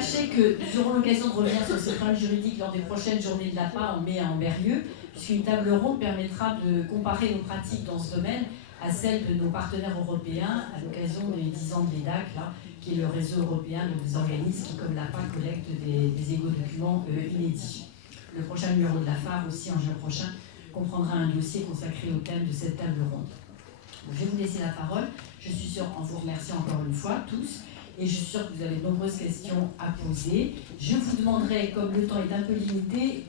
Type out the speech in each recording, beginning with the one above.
sachez que nous aurons l'occasion de revenir sur ce problème juridique lors des prochaines journées de l'APA en mai à Amberieu, puisqu'une table ronde permettra de comparer nos pratiques dans ce domaine à celles de nos partenaires européens à l'occasion des 10 ans de l'EDAC, là, qui est le réseau européen des organismes qui, comme l'APA, collectent des égo-documents inédits. Le prochain numéro de la phare, aussi en juin prochain, comprendra un dossier consacré au thème de cette table ronde. Donc, je vais vous laisser la parole. Je suis sûre, en vous remerciant encore une fois, tous, et je suis sûre que vous avez de nombreuses questions à poser. Je vous demanderai, comme le temps est un peu limité,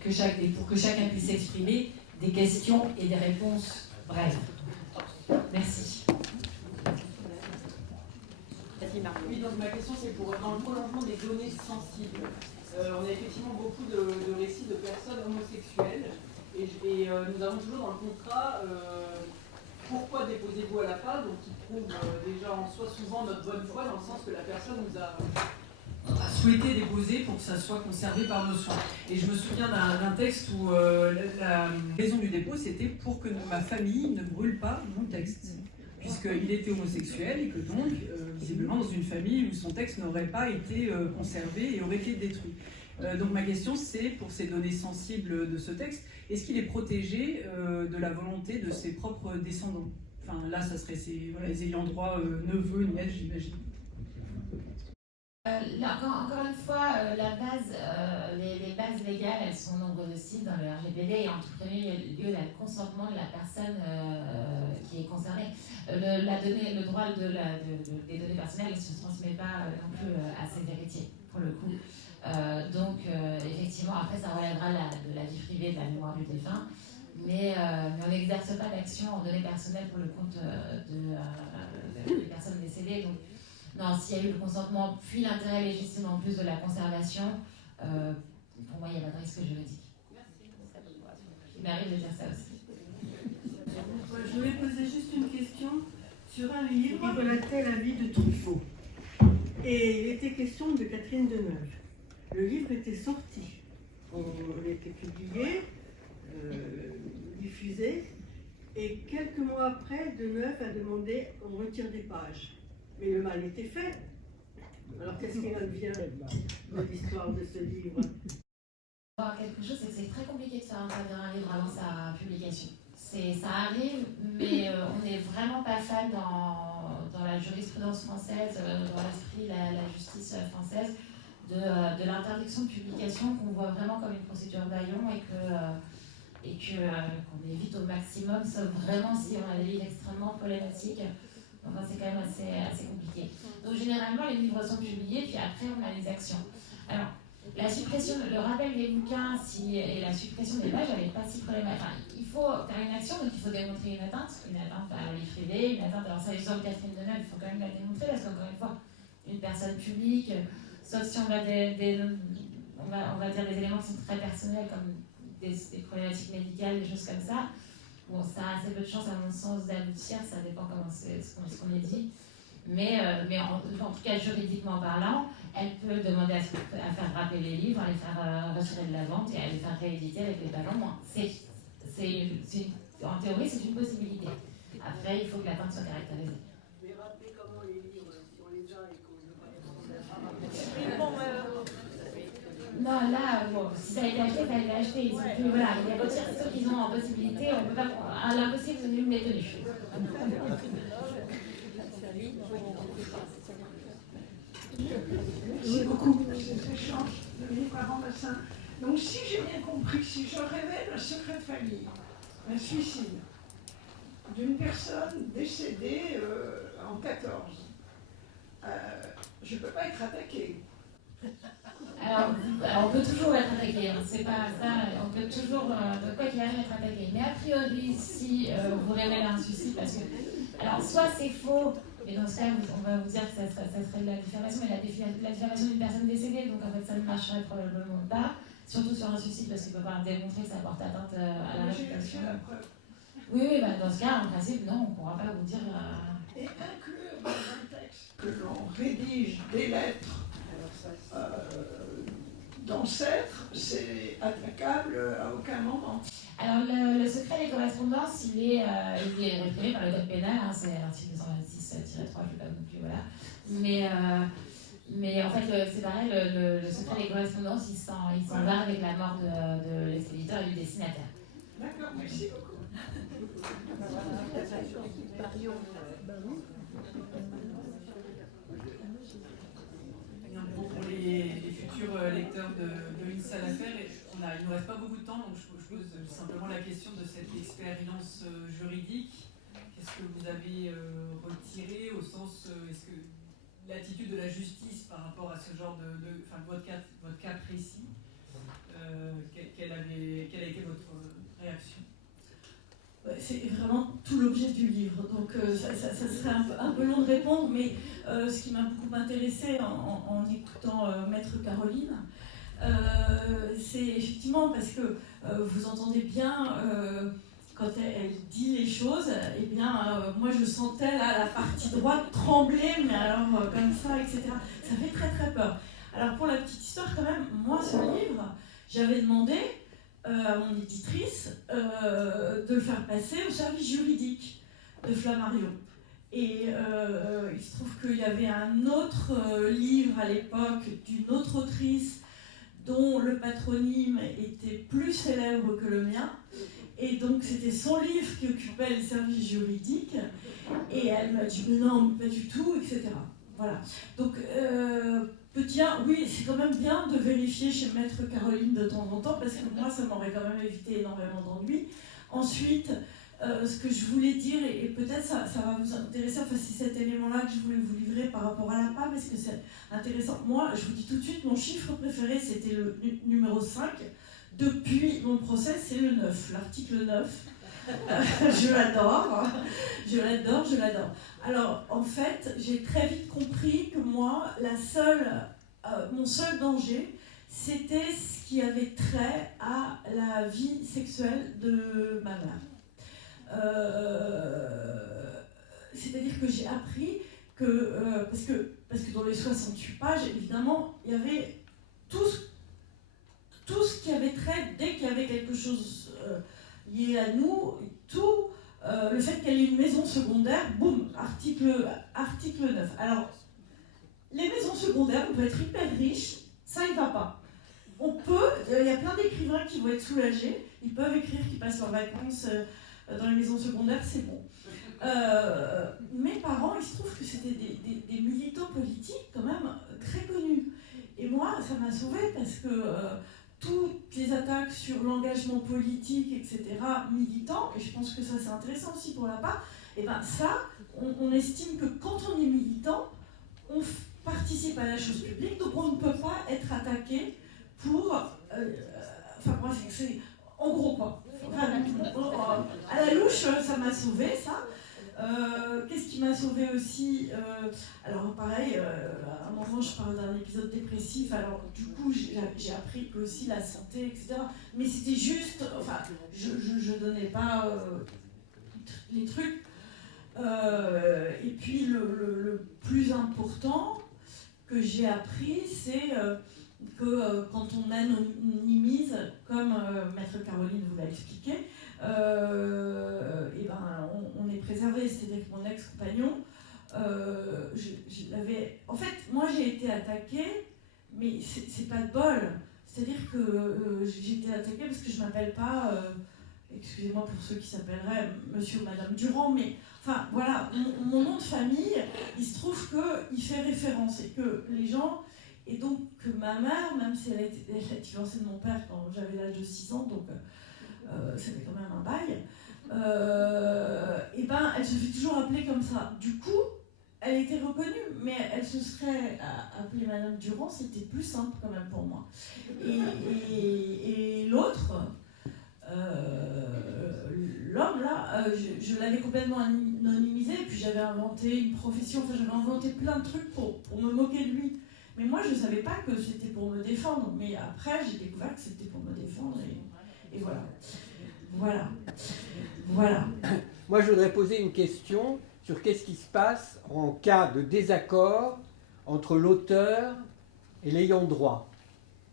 pour que chacun puisse exprimer des questions et des réponses brèves. Merci. Oui, donc ma question c'est pour dans le prolongement des données sensibles. On a effectivement beaucoup de récits de personnes homosexuelles et nous avons toujours dans le contrat pourquoi déposez-vous à l'APA, donc qui prouve déjà en soi souvent notre bonne foi dans le sens que la personne nous a souhaité déposer pour que ça soit conservé par nos soins. Et je me souviens d'un texte où la raison du dépôt c'était pour que ma famille ne brûle pas mon texte, puisqu'il était homosexuel et que donc, visiblement, dans une famille où son texte n'aurait pas été conservé et aurait été détruit. Donc ma question, c'est, pour ces données sensibles de ce texte, est-ce qu'il est protégé de la volonté de ses propres descendants? Enfin, là, ça serait les ayants droit neveux, nièces, j'imagine. Encore une fois, les bases légales, elles sont nombreuses aussi dans le RGPD et en tout premier lieu, il y a le consentement de la personne qui est concernée. Le droit des données personnelles ne se transmet pas non plus à ses héritiers, pour le coup. Donc, effectivement, après, ça relèvera de la vie privée, de la mémoire du défunt, mais on n'exerce pas d'action en données personnelles pour le compte des personnes décédées. Donc, non, s'il y a eu le consentement, puis l'intérêt légitime en plus de la conservation, pour moi, il n'y a pas de risque juridique. Merci. Il m'arrive de dire ça aussi. Je voulais poser juste une question sur un livre qui relatait la vie de Truffaut. Et il était question de Catherine Deneuve. Le livre était sorti. Il était publié, diffusé, et quelques mois après, Deneuve a demandé qu'on retire des pages. Mais le mal était fait. Alors qu'est-ce qu'il advient de l'histoire de ce livre? Quelque chose, c'est que c'est très compliqué de faire intervenir un livre avant sa publication. Ça arrive, mais on n'est vraiment pas fan dans la jurisprudence française, dans l'esprit, la justice française, de l'interdiction de publication qu'on voit vraiment comme une procédure bâillon et qu'on évite au maximum, sauf vraiment si on a des livres extrêmement problématiques. Enfin, c'est quand même assez compliqué. Donc généralement, les livres sont publiés, puis après, on a les actions. Alors, la suppression, le rappel des bouquins et la suppression des pages, elle n'est pas si problématique. Enfin, il faut faire une action, donc il faut démontrer une atteinte à la vie privée, une atteinte. Alors ça, l'exemple de Catherine Deneuve, il faut quand même la démontrer, parce qu'encore une fois, une personne publique, sauf si on va dire des éléments qui sont très personnels, comme des problématiques médicales, des choses comme ça. Bon, ça a assez peu de chance, à mon sens, d'aboutir, ça dépend ce qu'on est dit. Mais en tout cas, juridiquement parlant, elle peut demander à faire rappeler les livres, à les faire retirer de la vente et à les faire rééditer avec les pages en moins. En théorie, c'est une possibilité. Après, il faut que l'atteinte soit caractérisée. Je vais rappeler comment les livres, si on les a et qu'on ne veut pas les prendre. Non, là, bon, si ça a été acheté, ça a été acheté. Ils sont plus, voilà, les retirés, ceux qui ont en possibilité, on ne peut pas. À l'impossible, c'est nul n'est tenu. Merci beaucoup pour cet échange de livres à Rambassin. Donc, si j'ai bien compris, si je révèle un secret de famille, un suicide d'une personne décédée en 14, je ne peux pas être attaquée. Alors, on peut toujours être attaqué, hein. C'est pas ça, on peut toujours, quoi qu'il arrive, être attaqué. Mais a priori, si vous révélez un suicide, parce que, alors, soit c'est faux, et dans ce cas, on va vous dire que ça serait de la diffamation, mais la diffamation d'une personne décédée, donc en fait, ça ne marcherait probablement pas, surtout sur un suicide, parce qu'il ne peut pas démontrer que ça porte atteinte à la réputation. Oui, bah, dans ce cas, en principe, non, on ne pourra pas vous dire. Et inclure dans un texte que l'on rédige des lettres d'ancêtres, c'est attaquable à aucun moment. Alors, le secret des correspondances, il est réprimé par le code pénal, hein, c'est l'article 226-3, je ne vais pas non plus, voilà. Mais Mais en fait, c'est pareil, le secret des correspondances, il s'en va avec la mort de l'expéditeur et du destinataire. D'accord, merci beaucoup. Pour les futurs lecteurs de Une salle à faire, il ne nous reste pas beaucoup de temps, donc je pose simplement la question de cette expérience juridique. Qu'est-ce que vous avez retiré au sens, est-ce que l'attitude de la justice par rapport à ce genre votre cas précis, quelle a été votre réaction? C'est vraiment tout l'objet du livre, donc ça serait un peu long de répondre, mais ce qui m'a beaucoup intéressée en écoutant Maître Caroline, c'est effectivement parce que vous entendez bien quand elle dit les choses, eh bien moi je sentais là, la partie droite trembler, mais alors comme ça, etc. Ça fait très très peur. Alors pour la petite histoire quand même, moi ce livre, j'avais demandé à mon éditrice de le faire passer au service juridique de Flammarion. Et il se trouve qu'il y avait un autre livre à l'époque d'une autre autrice dont le patronyme était plus célèbre que le mien. Et donc c'était son livre qui occupait le service juridique. Et elle m'a dit mais non, pas du tout, etc. Voilà. Donc petit 1, oui, c'est quand même bien de vérifier chez Maître Caroline de temps en temps, parce que moi, ça m'aurait quand même évité énormément d'ennuis. Ensuite, ce que je voulais dire, et peut-être ça va vous intéresser, enfin c'est cet élément-là que je voulais vous livrer par rapport à la PA, parce que c'est intéressant. Moi, je vous dis tout de suite, mon chiffre préféré, c'était le numéro 5. Depuis mon procès, c'est le 9, l'article 9. Je l'adore. Alors, en fait, j'ai très vite compris que moi, mon seul danger, c'était ce qui avait trait à la vie sexuelle de ma mère. C'est-à-dire que j'ai appris que, parce que dans les 68 pages, évidemment, il y avait tout ce qui avait trait, dès qu'il y avait quelque chose lié à nous, tout, le fait qu'elle ait une maison secondaire, boum, article 9. Alors, les maisons secondaires, on peut être hyper riche, ça il va pas. Il y a plein d'écrivains qui vont être soulagés, ils peuvent écrire qu'ils passent leurs vacances dans les maisons secondaires, c'est bon. Mes parents, il se trouve que c'était des militants politiques quand même très connus. Et moi, ça m'a sauvée parce que toutes les attaques sur l'engagement politique, etc., militant, et je pense que ça c'est intéressant aussi pour la part, et ben ça, on estime que quand on est militant, on participe à la chose publique, donc on ne peut pas être attaqué pour... enfin, moi, c'est en gros quoi. Enfin, à la louche, ça m'a sauvé ça. Qu'est-ce qui m'a sauvée aussi alors pareil, à un moment je parle d'un épisode dépressif, alors du coup j'ai appris que aussi la santé, etc. Mais c'était juste, enfin, je donnais pas les trucs. Et puis le plus important que j'ai appris, c'est que quand on anonymise, comme Maître Caroline vous l'a expliqué, et ben, on est préservé, c'est-à-dire que mon ex-compagnon, je l'avais... En fait, moi j'ai été attaquée, mais c'est pas de bol. C'est-à-dire que j'ai été attaquée parce que je m'appelle pas, excusez-moi pour ceux qui s'appelleraient Monsieur ou Madame Durand, mais enfin voilà, mon nom de famille, il se trouve qu'il fait référence et que les gens... Et donc que ma mère, même si elle a été divorcée de mon père quand j'avais l'âge de 6 ans, donc ça fait quand même un bail, et ben elle se fait toujours appeler comme ça. Du coup, elle était reconnue, mais elle se serait appelée Madame Durand, c'était plus simple quand même pour moi. Et l'autre, l'homme là, je l'avais complètement anonymisé, et puis j'avais inventé une profession, enfin j'avais inventé plein de trucs pour me moquer de lui. Mais moi je ne savais pas que c'était pour me défendre, mais après j'ai découvert que c'était pour me défendre, et voilà. Voilà. Moi, je voudrais poser une question sur qu'est-ce qui se passe en cas de désaccord entre l'auteur et l'ayant droit.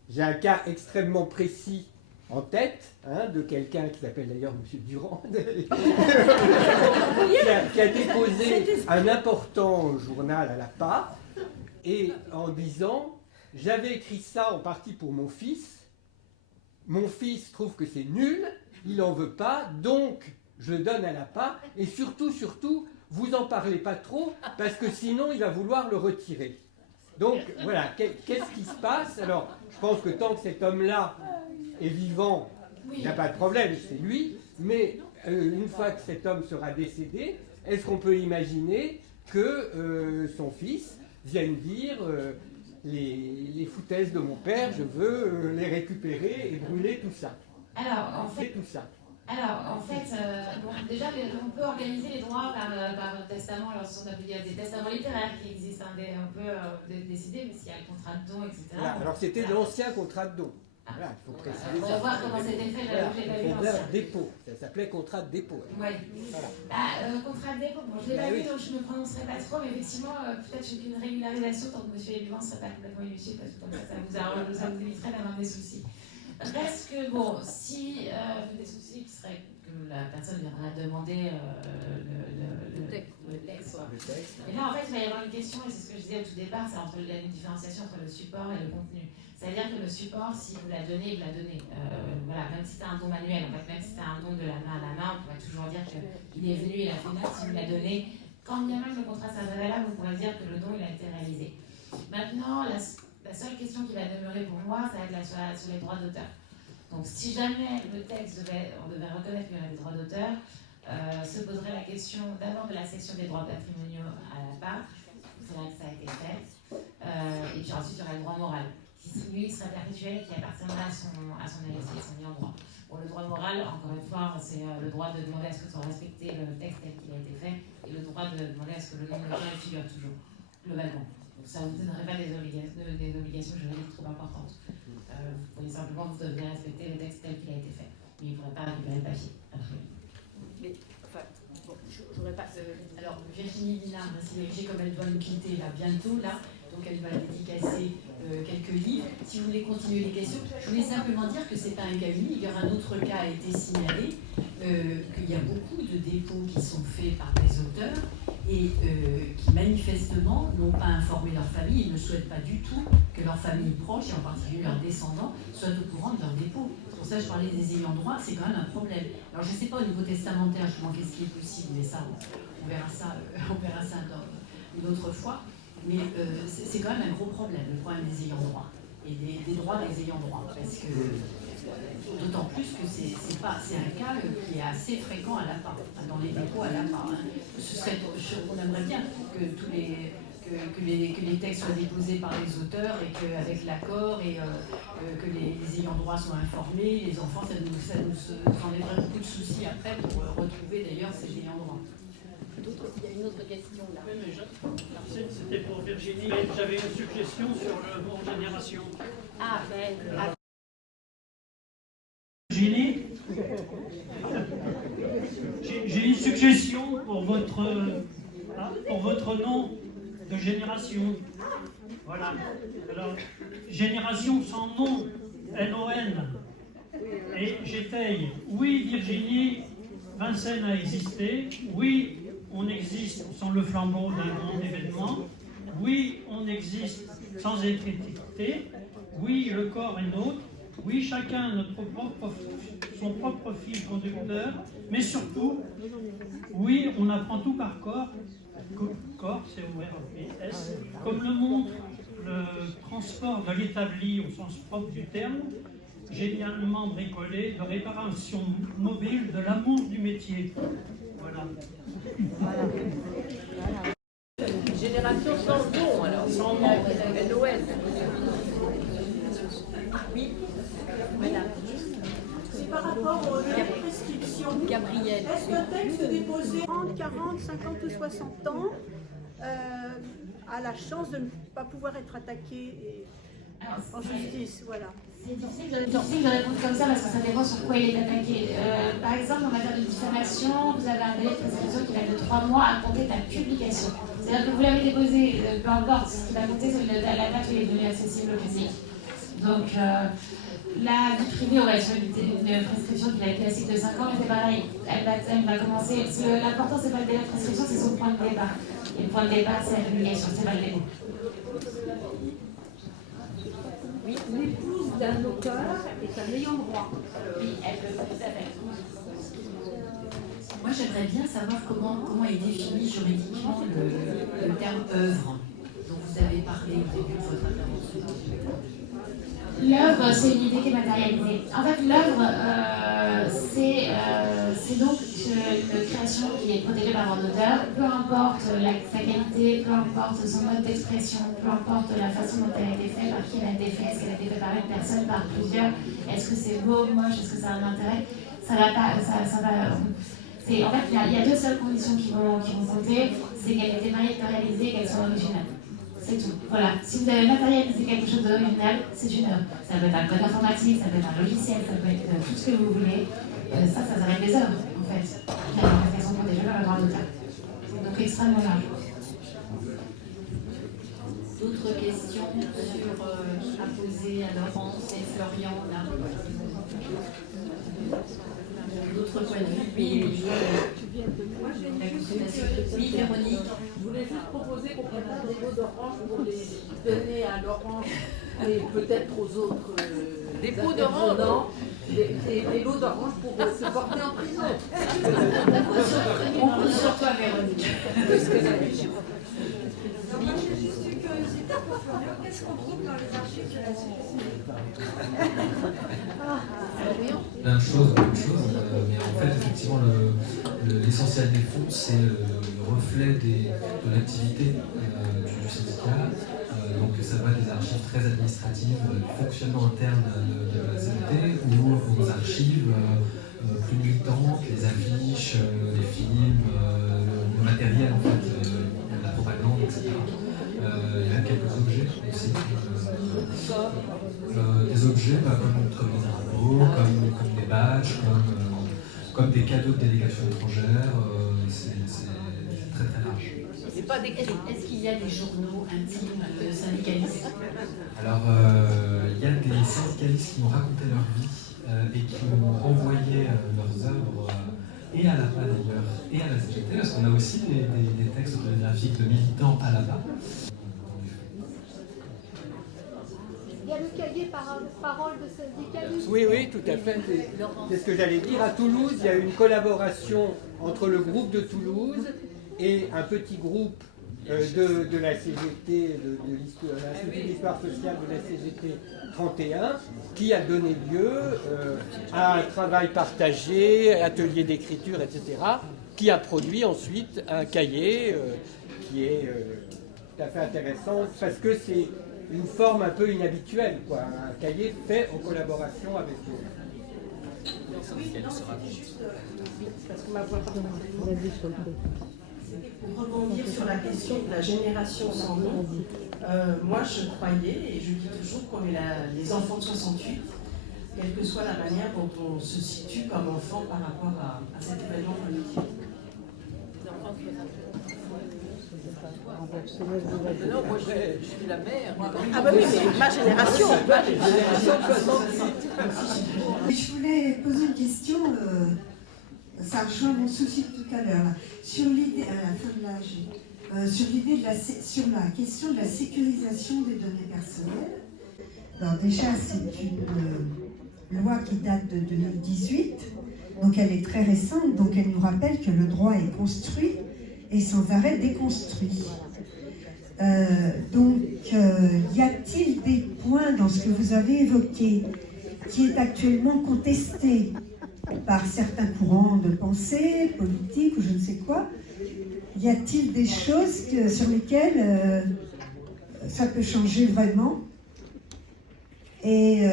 J'ai un cas extrêmement précis en tête, de quelqu'un qui s'appelle d'ailleurs M. Durand, qui a déposé un important journal à la PA, et en disant « J'avais écrit ça en partie pour mon fils trouve que c'est nul, il n'en veut pas, donc je le donne à l'APA, et surtout, vous en parlez pas trop, parce que sinon il va vouloir le retirer. » Donc voilà, qu'est-ce qui se passe? Alors, je pense que tant que cet homme-là est vivant, il n'y a pas de problème, c'est lui, mais une fois que cet homme sera décédé, est-ce qu'on peut imaginer que son fils vienne dire les foutaises de mon père, je veux les récupérer et brûler tout ça? Alors, en fait, bon, déjà, on peut organiser les droits par testament. Alors, il y a des testaments littéraires qui existent. On peut décider, mais s'il y a le contrat de don, etc. Voilà. Alors, c'était l'ancien contrat de don. Voilà, il faut préciser on va voir comment c'était fait. Voilà. Je l'ai pas vu l'ancien. Dépôt. Ça s'appelait contrat de dépôt. Oui. Voilà. Contrat de dépôt, bon, je ne l'ai pas vu, Oui. donc je ne me prononcerai pas trop, mais effectivement, peut-être qu'une régularisation, tant que monsieur est vivant, ne serait pas complètement inutile, parce que comme ça vous éviterait d'avoir des soucis. Reste que, bon, si des soucis qui seraient que la personne viendra demander le texte. Et là, en fait, il va y avoir une question, et c'est ce que je disais au tout départ, c'est une différenciation entre le support et le contenu. C'est-à-dire que le support, si vous la donnez, vous la donnez. Voilà, même si c'est un don manuel, en fait, même si c'est un don de la main à la main, on pourrait toujours dire qu'il est venu, il a fait là, si vous la donnez. Quand bien même le contrat s'avère valable, vous pourrez dire que le don, il a été réalisé. Maintenant, la seule question qui va demeurer pour moi, ça va être sur les droits d'auteur. Donc, si jamais le texte on devait reconnaître qu'il y aurait des droits d'auteur, se poserait la question d'abord de la section des droits patrimoniaux à la part, c'est là que ça a été fait, et puis ensuite il y aura le droit moral, qui lui serait perpétuel et qui appartiendra à son héritier, son ayant droit. Bon, le droit moral, encore une fois, c'est le droit de demander à ce que soit respecté le texte tel qu'il a été fait, et le droit de demander à ce que le nom de l'auteur figure toujours, globalement. Donc ça ne vous donnerait pas des obligations juridiques trop importantes. Vous pourriez simplement, vous devriez respecter le texte tel qu'il a été fait. Mais il ne pourrait pas récupérer le papier. Mais, enfin, bon, j'aurais pas. Alors, Virginie Linard, comme elle doit nous quitter là bientôt, là, donc elle va dédicacer quelques livres. Si vous voulez continuer les questions, je voulais simplement dire que c'est pas un cas unique. Il y aura un autre cas a été signalé, qu'il y a beaucoup de dépôts qui sont faits par des auteurs et qui manifestement n'ont pas informé leur famille et ne souhaitent pas du tout que leur famille proche, et en particulier leurs descendants, soient au courant de leur dépôt. C'est pour ça que je parlais des ayants droit, c'est quand même un problème. Alors je ne sais pas au niveau testamentaire, justement, qu'est-ce qui est possible, mais ça, on verra ça une autre fois. Mais c'est quand même un gros problème, le problème des ayants droit et des droits des ayants droit, parce que d'autant plus que c'est un cas qui est assez fréquent à l'APA, dans les dépôts à l'APA. On aimerait bien que les textes soient déposés par les auteurs et qu'avec l'accord et que les ayants droit soient informés, les enfants, ça nous enlèverait beaucoup de soucis après pour retrouver d'ailleurs ces ayants droit. Il y a une autre question là. Oui, mais c'était pour Virginie. J'avais une suggestion sur le mot génération. Ah, ben. Virginie, j'ai une suggestion pour votre nom de génération. Voilà. Alors, génération sans nom, N-O-N. Et j'étaye. Oui, Virginie, Vincennes a existé. Oui, on existe sans le flambeau d'un grand événement. Oui, on existe sans être étiqueté. Oui, le corps est nôtre. Oui, chacun a son propre fil conducteur. Mais surtout, oui, on apprend tout par corps. Corps, C-O-R-P-S. Comme le montre le transport de l'établi au sens propre du terme, génialement bricolé, de réparation mobile de l'amour du métier. Voilà. Génération sans nom, alors. Sans nom. Noël. Oui. Voilà. C'est par rapport aux prescriptions. Gabriel. Est-ce qu'un texte déposé 30, 40, 50 ou 60 ans a la chance de ne pas pouvoir être attaqué en justice? Voilà. C'est difficile de répondre comme ça parce que ça dépend sur quoi il est attaqué. Par exemple, en matière de diffamation, vous avez un délai de prescription qui va de 3 mois à compter de la publication. C'est-à-dire que vous l'avez déposé, peu importe, ce qui va compter sur la date où il est devenu accessible au public. Donc, la vie privée aurait une prescription qui a été classique de 5 ans, mais c'est pareil. Elle va commencer. L'important, c'est pas le délai de prescription, c'est son point de départ. Et le point de départ, c'est la publication, c'est pas le dépôt. d'un auteur est un ayant droit. Oui, elle peut tout à fait. Moi, j'aimerais bien savoir comment est défini juridiquement le terme œuvre dont vous avez parlé au début de votre intervention. L'œuvre, c'est une idée qui est matérialisée. En fait, l'œuvre, c'est donc une création qui est protégée par un auteur, peu importe sa qualité, peu importe son mode d'expression, peu importe la façon dont elle a été faite, par qui elle a été faite, est-ce qu'elle a été faite par une personne, par plusieurs, est-ce que c'est beau, moche, est-ce que ça a un intérêt, ça va pas, ça va. En fait, il y a deux seules conditions qui vont compter, c'est qu'elle ait été matérialisée et qu'elle soit originale. C'est tout. Voilà. Si vous avez matérialisé quelque chose d'original, c'est une œuvre. Ça peut être un code informatique, ça peut être un logiciel, ça peut être tout ce que vous voulez. Ça s'arrête des œuvres, en fait. Parce qu'elles sont protégées par le droit d'auteur. Donc extrêmement large. D'autres questions à poser à Laurence et Florian là? D'autres points de vue? Oui, oui, Véronique. Je voulais juste proposer qu'on prenne un dépôt d'orange pour les donner à Laurence et peut-être aux autres. Des pots d'orange. Des lots d'orange pour se porter en prison. On compte sur toi, Véronique. J'ai juste une curiosité pour Florian. Qu'est-ce qu'on trouve dans les archives de la CGT? Plein de choses, mais en fait, effectivement, l'essentiel des fonds, c'est le reflet de l'activité du syndicat. Donc ça va des archives très administratives, du fonctionnement interne de la CGT, ou aux archives plus militantes, les affiches, les films, le matériel, en fait, la propagande, etc. Il y a quelques objets aussi. Des objets comme des drapeaux, comme des badges, comme des cadeaux de délégation étrangère. C'est très très large. Est-ce qu'il y a des journaux intimes de syndicalistes? Alors, il y a des syndicalistes qui m'ont raconté leur vie et qui m'ont envoyé leurs œuvres et à l'APA d'ailleurs, et à la CGT, parce qu'on a aussi des textes autobiographiques de militants à l'APA. Il y a le cahier parole de syndicalistes. Oui, oui, tout à fait. C'est ce que j'allais dire. À Toulouse, il y a une collaboration entre le groupe de Toulouse et un petit groupe de la CGT, de l'Institut d'histoire sociale de la CGT 31, qui a donné lieu à un travail partagé, atelier d'écriture, etc., qui a produit ensuite un cahier qui est tout à fait intéressant, parce que c'est une forme un peu inhabituelle, quoi. Un cahier fait en collaboration avec eux. Pour rebondir sur la question de la génération sans nom, moi je croyais, et je dis toujours qu'on est les enfants de 68, quelle que soit la manière dont on se situe comme enfant par rapport à cet événement politique. Non, moi je suis la mère. Ah bah oui, mais ma génération. Je voulais poser une question, ça rejoint mon souci de tout à l'heure, sur l'idée, à la fin de l'âge, sur la question de la sécurisation des données personnelles. Alors déjà, c'est une loi qui date de 2018, donc elle est très récente, donc elle nous rappelle que le droit est construit et sans arrêt déconstruit. Y a-t-il des points dans ce que vous avez évoqué qui est actuellement contesté par certains courants de pensée, politiques ou je ne sais quoi? Y a-t-il des choses sur lesquelles ça peut changer vraiment? Et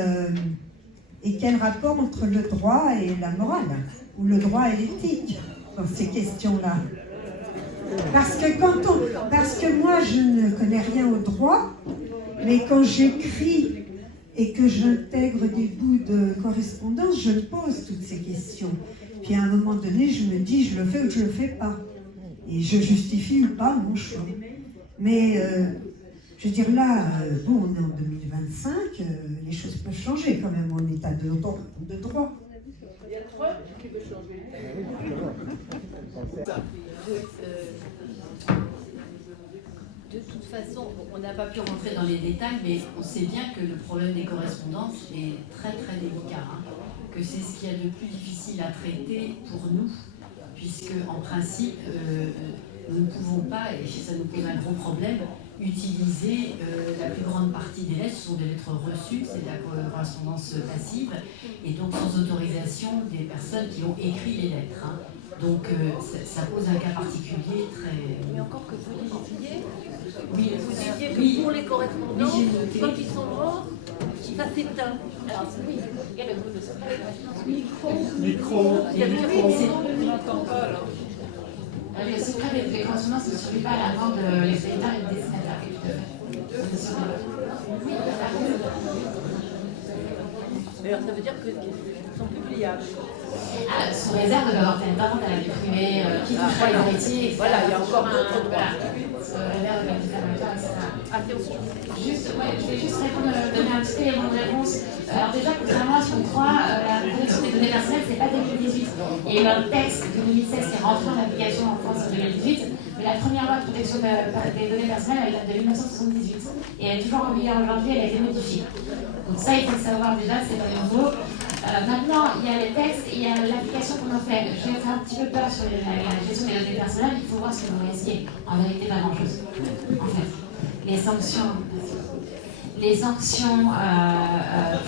quel rapport entre le droit et la morale, ou le droit et l'éthique dans ces questions-là? Parce que moi, je ne connais rien au droit, mais quand j'écris et que j'intègre des bouts de correspondance, je me pose toutes ces questions. Puis à un moment donné, je me dis, je le fais ou je le fais pas. Et je justifie ou pas mon choix. Mais, je veux dire, là, bon, on est en 2025, les choses peuvent changer quand même en état de droit. Il y a Trump qui veut changer. de toute façon, On n'a pas pu rentrer dans les détails, mais on sait bien que le problème des correspondances est très très délicat, hein, que c'est ce qu'il y a de plus difficile à traiter pour nous, puisque en principe, nous ne pouvons pas, et ça nous pose un gros problème, utiliser la plus grande partie des lettres, ce sont des lettres reçues, c'est de la correspondance passive, et donc sans autorisation des personnes qui ont écrit les lettres. Hein. Donc ça pose un cas particulier très... Mais encore que vous disiez, oui, vous disiez que pour les correspondants, quand ils sont morts, ça s'éteint. Alors oui, regardez, vous le Micro. on n'entend pas alors. Le secret des correspondances ne survit pas à la mort de l'expéditeur et du destinataire. Alors ça veut dire qu'ils sont publiables. Sous réserve de l'avoir fait d'atteinte à la vie privée, qui toucherait les héritiers, etc. Voilà, il y a encore d'autres droits. Sous réserve de la diffamation, etc. Attention. Je vais juste répondre, donner un petit élément de réponse. Alors déjà, contrairement à ce qu'on croit, la protection des données personnelles, c'est pas 2018. Il y a eu un texte de 2016 qui est rentré en application en France en 2018, mais la première loi de protection des données personnelles, elle date de 1978. Et elle est toujours en vigueur aujourd'hui, elle a été modifiée. Donc ça, il faut le savoir déjà, c'est pas nouveau. Maintenant, il y a les textes et il y a l'application qu'on en fait. Je vais faire un petit peu peur sur la gestion des données personnelles, il faut voir ce que vous risquez. En vérité, pas grand-chose. En fait, les sanctions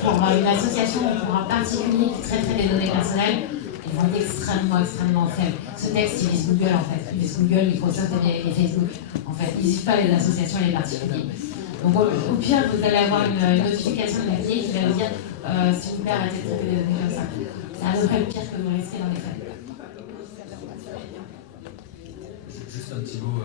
pour une association ou pour un particulier qui traiterait des données personnelles, elles vont être extrêmement faibles. Ce texte, il vise Google en fait. Il vise Google, Microsoft et Facebook. En fait, il ne vise pas les associations et les particuliers. Donc au pire, vous allez avoir une notification de la vieille qui va vous dire s'il vous plaît, arrêtez de traiter des données comme ça. C'est à peu près le pire que vous risquez dans les faits. Juste un petit mot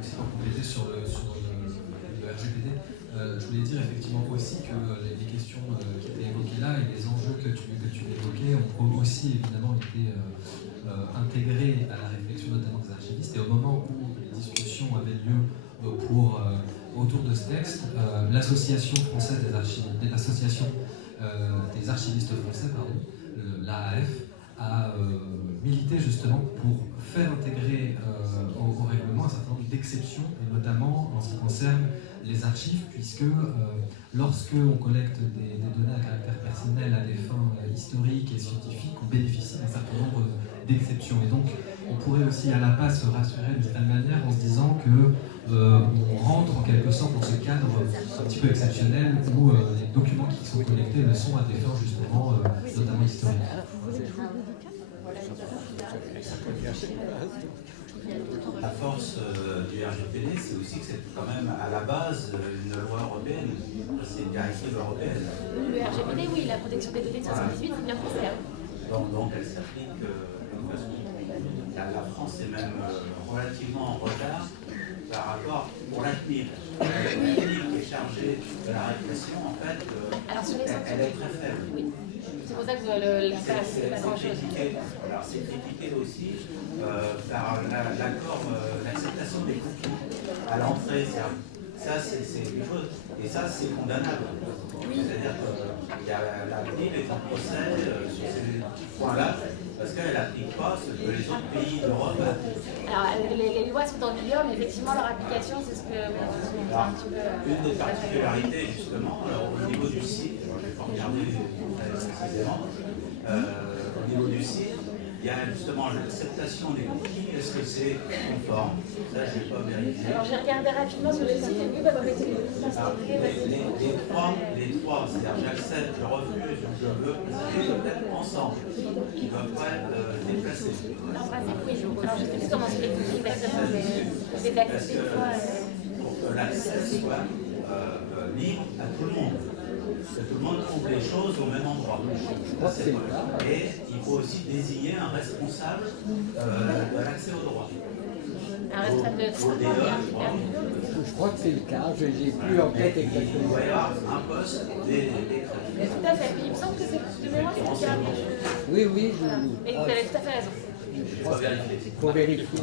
aussi pour compléter sur le RGPD. Je voulais dire effectivement aussi que les questions qui étaient évoquées là et les enjeux que tu évoquais ont aussi évidemment été intégrés à la réflexion notamment des archivistes. Et au moment où les discussions avaient lieu autour de ce texte, l'association française des archivistes français, l'AAF, a milité justement pour faire intégrer au règlement un certain nombre d'exceptions, et notamment en ce qui concerne les archives, puisque lorsque on collecte des données à caractère personnel à des fins historiques et scientifiques, on bénéficie d'un certain nombre d'exceptions. Et donc, on pourrait aussi à la passe se rassurer d'une certaine manière en se disant que on rentre en quelque sorte dans ce cadre un petit peu exceptionnel où les documents qui sont collectés le sont à des fins justement notamment historiques. La force du RGPD, c'est aussi que c'est quand même à la base une loi européenne, c'est une directive européenne. Le RGPD, oui, la protection des données de 78, c'est bien français. Donc elle s'applique de façon. La France est même relativement en retard par rapport pour la CNIL. La CNIL qui est chargée de la répression, en fait, elle est très faible. Oui. C'est pour ça que c'est pas grand-chose. Alors c'est critiqué aussi par l'acceptation des cookies à l'entrée. Ça, c'est une chose. Et ça, c'est condamnable. C'est-à-dire que la CNIL est en procès sur ces points-là parce qu'elle n'applique pas ce que les autres pays d'Europe appliquent. Alors, les lois sont en vigueur, mais effectivement, leur application, c'est ce que on a un petit peu... Une des particularités, justement, au niveau du site, je ne vais pas regarder très précisément, au niveau du site, il y a justement l'acceptation des cookies. Est-ce que c'est conforme? Ça, je n'ai pas vérifié. Alors, j'ai regardé rapidement sur le site et va vous mettez les trois, c'est-à-dire j'accepte, je refuse, je veux, ils doivent être ensemble. Ils ne doivent pas être déplacés. En principe, oui. Alors, je ne sais plus comment c'est les cookies exactement, mais c'est d'accepter une fois. Pour que l'accès soit libre à tout le monde. Que tout le monde trouve les choses au même endroit. Et il faut aussi désigner un responsable de l'accès au droit. Un responsable de droit. Je crois que c'est le cas, je n'ai plus en tête exactement. Il doit y avoir un poste des tout à fait. Il me semble que c'est de mémoire, c'est le cas. Oui. Mais vous avez tout à fait raison. Il faut vérifier. Il faut vérifier.